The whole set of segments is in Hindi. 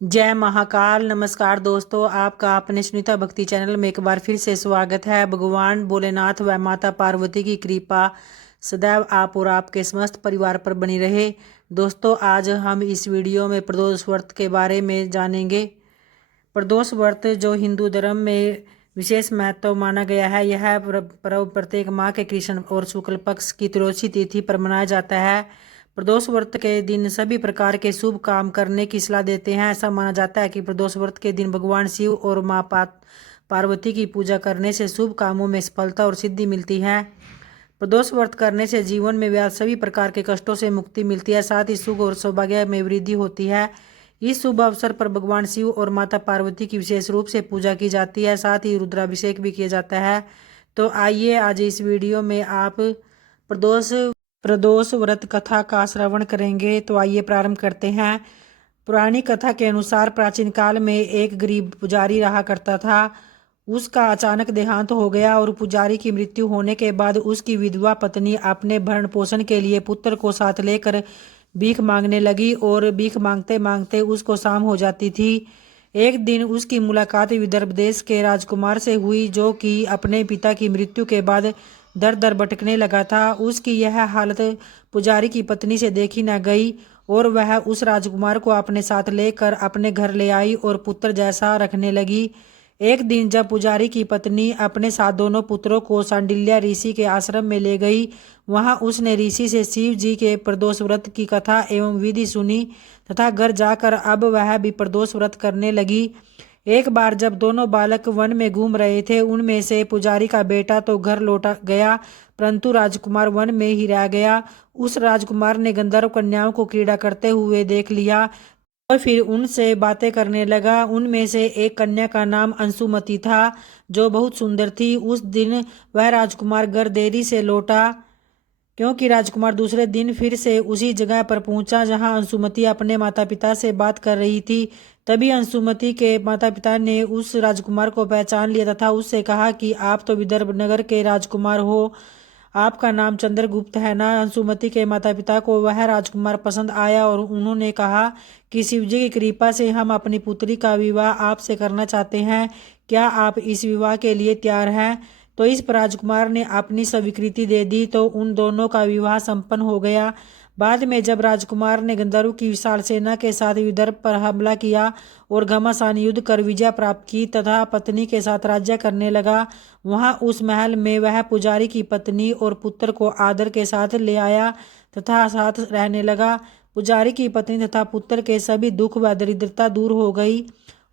जय महाकाल। नमस्कार दोस्तों, आपका अपने सुनीता भक्ति चैनल में एक बार फिर से स्वागत है। भगवान भोलेनाथ व माता पार्वती की कृपा सदैव आप और आपके समस्त परिवार पर बनी रहे। दोस्तों, आज हम इस वीडियो में प्रदोष व्रत के बारे में जानेंगे। प्रदोष व्रत जो हिंदू धर्म में विशेष महत्व माना गया है, यह पर्व प्रत्येक माह के कृष्ण और शुक्ल पक्ष की त्रयोदशी तिथि पर मनाया जाता है। प्रदोष व्रत के दिन सभी प्रकार के शुभ काम करने की सलाह देते हैं। ऐसा माना जाता है कि प्रदोष व्रत के दिन भगवान शिव और माँ पार्वती की पूजा करने से शुभ कामों में सफलता और सिद्धि मिलती है। प्रदोष व्रत करने से जीवन में व्याप्त सभी प्रकार के कष्टों से मुक्ति मिलती है, साथ ही सुख और सौभाग्य में वृद्धि होती है। इस शुभ अवसर पर भगवान शिव और माता पार्वती की विशेष रूप से पूजा की जाती है, साथ ही रुद्राभिषेक भी किया जाता है। तो आइए आज इस वीडियो में आप प्रदोष प्रदोष व्रत कथा का श्रवण करेंगे। तो आइए प्रारंभ करते हैं। पुरानी कथा के अनुसार प्राचीन काल में एक गरीब पुजारी रहा करता था। उसका अचानक देहांत हो गया और पुजारी की मृत्यु होने के बाद उसकी विधवा पत्नी अपने भरण पोषण के लिए पुत्र को साथ लेकर भीख मांगने लगी और भीख मांगते मांगते उसको शाम हो जाती थी। एक दिन उसकी मुलाकात विदर्भ देश के राजकुमार से हुई, जो कि अपने पिता की मृत्यु के बाद दर दर भटकने लगा था। उसकी यह हालत पुजारी की पत्नी से देखी न गई और वह उस राजकुमार को अपने साथ लेकर अपने घर ले आई और पुत्र जैसा रखने लगी। एक दिन जब पुजारी की पत्नी अपने साथ दोनों पुत्रों को सांडिल्य ऋषि के आश्रम में ले गई, वहां उसने ऋषि से शिव जी के प्रदोष व्रत की कथा एवं विधि सुनी तथा घर जाकर अब वह भी प्रदोष व्रत करने लगी। एक बार जब दोनों बालक वन में घूम रहे थे, उनमें से पुजारी का बेटा तो घर लौटा गया, परंतु राजकुमार वन में ही रह गया। उस राजकुमार ने गंधर्व कन्याओं को क्रीड़ा करते हुए देख लिया और फिर उनसे बातें करने लगा। उनमें से एक कन्या का नाम अंशुमति था, जो बहुत सुंदर थी। उस दिन वह राजकुमार घर देरी से लौटा, क्योंकि राजकुमार दूसरे दिन फिर से उसी जगह पर पहुंचा जहां अंशुमति अपने माता पिता से बात कर रही थी। तभी अंशुमति के माता पिता ने उस राजकुमार को पहचान लिया तथा उससे कहा कि आप तो विदर्भ नगर के राजकुमार हो, आपका नाम चंद्रगुप्त है ना। अंशुमति के माता पिता को वह राजकुमार पसंद आया और उन्होंने कहा कि शिवजी की कृपा से हम अपनी पुत्री का विवाह आपसे करना चाहते हैं, क्या आप इस विवाह के लिए तैयार हैं। तो इस पर राजकुमार ने अपनी स्वीकृति दे दी, तो उन दोनों का विवाह संपन्न हो गया। बाद में जब राजकुमार ने गंधर्व की विशाल सेना के साथ विदर्भ पर हमला किया और घमासान युद्ध कर विजय प्राप्त की तथा पत्नी के साथ राज्य करने लगा, वहां उस महल में वह पुजारी की पत्नी और पुत्र को आदर के साथ ले आया तथा साथ रहने लगा। पुजारी की पत्नी तथा पुत्र के सभी दुख व दरिद्रता दूर हो गई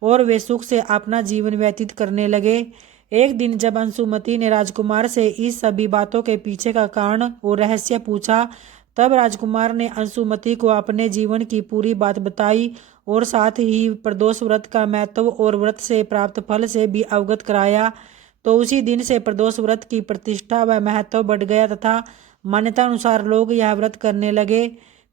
और वे सुख से अपना जीवन व्यतीत करने लगे। एक दिन जब अंशुमति ने राजकुमार से इस सभी बातों के पीछे का कारण और रहस्य पूछा, तब राजकुमार ने अंशुमति को अपने जीवन की पूरी बात बताई और साथ ही प्रदोष व्रत का महत्व और व्रत से प्राप्त फल से भी अवगत कराया। तो उसी दिन से प्रदोष व्रत की प्रतिष्ठा व महत्व बढ़ गया तथा मान्यता अनुसार लोग यह व्रत करने लगे।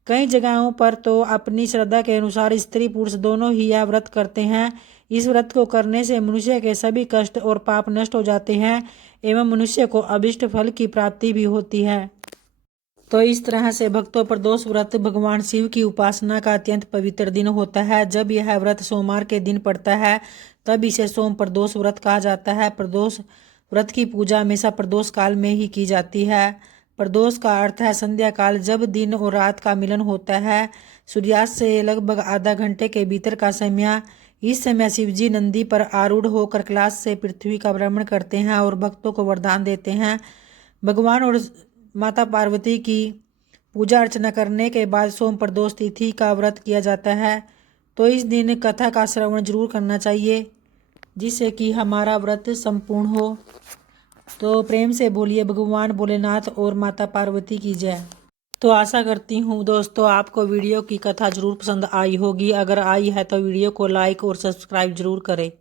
कई जगहों पर तो अपनी श्रद्धा के अनुसार स्त्री पुरुष दोनों ही यह व्रत करते हैं। इस व्रत को करने से मनुष्य के सभी कष्ट और पाप नष्ट हो जाते हैं एवं मनुष्य को अभिष्ट फल की प्राप्ति भी होती है। तो इस तरह से भक्तों, प्रदोष व्रत भगवान शिव की उपासना का अत्यंत पवित्र दिन होता है। जब यह व्रत सोमवार के दिन पड़ता है तब इसे सोम प्रदोष व्रत कहा जाता है। प्रदोष व्रत की पूजा हमेशा प्रदोष काल में ही की जाती है। प्रदोष का अर्थ है संध्या काल, जब दिन और रात का मिलन होता है। सूर्यास्त से लगभग आधा घंटे के भीतर का समय। इस समय शिवजी नंदी पर आरूढ़ होकर कैलाश से पृथ्वी का भ्रमण करते हैं और भक्तों को वरदान देते हैं। भगवान और माता पार्वती की पूजा अर्चना करने के बाद सोम प्रदोष तिथि का व्रत किया जाता है। तो इस दिन कथा का श्रवण जरूर करना चाहिए, जिससे कि हमारा व्रत संपूर्ण हो। तो प्रेम से बोलिए भगवान भोलेनाथ और माता पार्वती की जय। तो आशा करती हूँ दोस्तों आपको वीडियो की कथा जरूर पसंद आई होगी। अगर आई है तो वीडियो को लाइक और सब्सक्राइब जरूर करें।